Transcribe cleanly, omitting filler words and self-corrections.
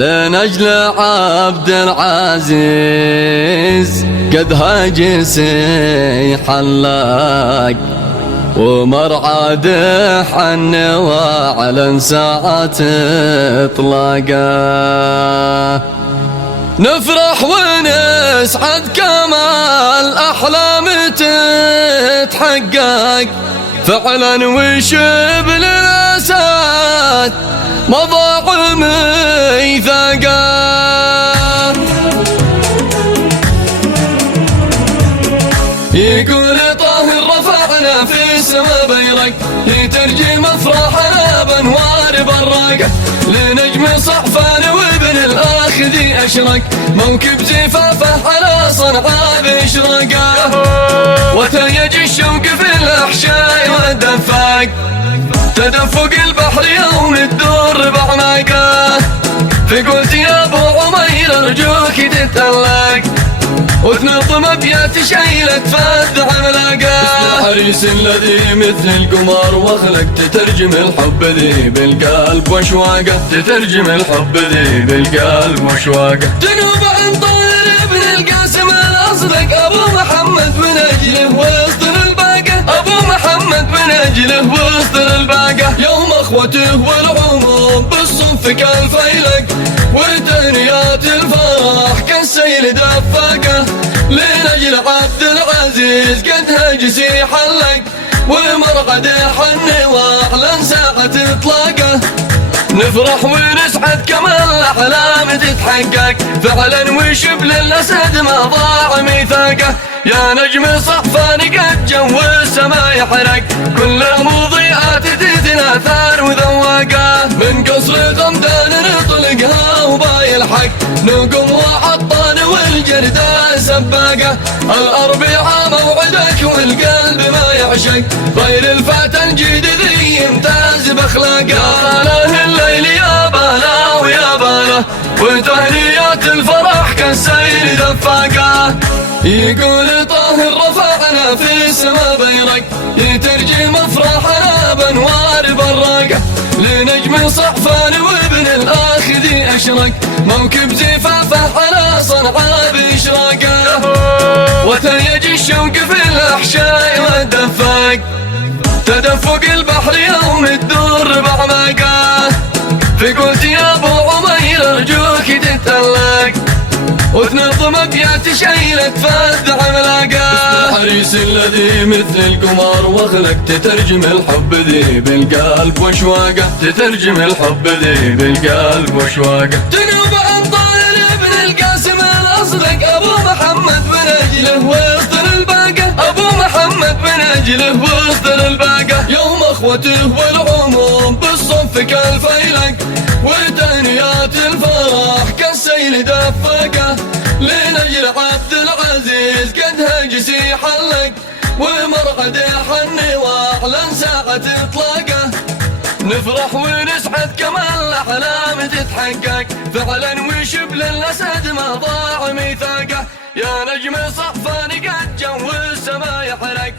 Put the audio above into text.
لنجل عبد العزيز قد هاجس حلاق ومرعد حن واعلن ساعة اطلاقه. نفرح ونسعد كما الأحلام تتحقق فعلا وشبل الأسد مضى ميثاقه. يقول طاهر رفعنا في السما بيرق يترجم افراحنا بانوار براقه. لنجم صحفان وابن الاخذ اشرق موكب زفافه على صنعاء باشراقه. وتيج الشوق في الاحشاء والدفاق تدفق البحر يوم الدور بعماقه. فقلت يا ابو عمير ارجوك تتألق وتنظم ابيات شيلة فد عملاقه. الحريس الذي مثل القمر واخلق تترجم الحب ذي بالقلب واشواقه. تترجم الحب ذي بالقلب واشواقه. جنوب عن طاهر ابن القاسم الاصدق ابو محمد من اجله وسط الباقه. ابو محمد من اجله وسط الباقه. يوم اخوته والعموم بالصنف كالفيلق وتهنيات الفرح كالسيل دفاقه. لنجل عبد العزيز قد هجس حلق والمرقد حن واعلن ساعة اطلاقه. نفرح ونسعد كما الاحلام تتحقق فعلا وشبل الاسد ما ضاع ميثاقه. يا نجم صحفان قد جو السما يحرق كل المضيئات تتناثر وذواقه. من قصر غمدان نطلقها وباي الحق نقم وعطان والجردة سباقه. الاربعاء موعدك والقلب ما يعشق غير الفتى الجديد ذي يمتاز باخلاقه. له الليل يا بالا ويا بالا وتهنيات الفرح كالسيل دفاقه. يقول طاهر رفعنا في السما بيرق يترجم افراحنا بانوار براقه. لنجم صحفان وابن الاخذ اشرق موكب زفافه على صنعاء باشراقه. وتيج الشوق في الاحشاء والدفاق تدفق البحر يوم الدور بعماقه. فقلت يا ابو عمير ارجوك تتألق وتنظم ابيات شيلة فد عملاقه. الحريس الذي مثل القمر واخلق تترجم الحب ذي بالقلب واشواقه. تترجم الحب ذي بالقلب واشواقه. جنوب عن طاهر ابن القاسم الاصدق ابو محمد من اجله وسط الباقه. ابو محمد من اجله وسط الباقه. يوم اخوته والعموم بالصنف كالفيلق وتهنيات الفرح كالسيل دفاقه. لنجل عبد العزيز قد هجس حلق والمرقد حن واعلن ساعة اطلاقه. نفرح ونسعد كما الاحلام تتحقق فعلا وشبل الاسد ما ضاع ميثاقه. يا نجم صحفان قد جو السما يحرق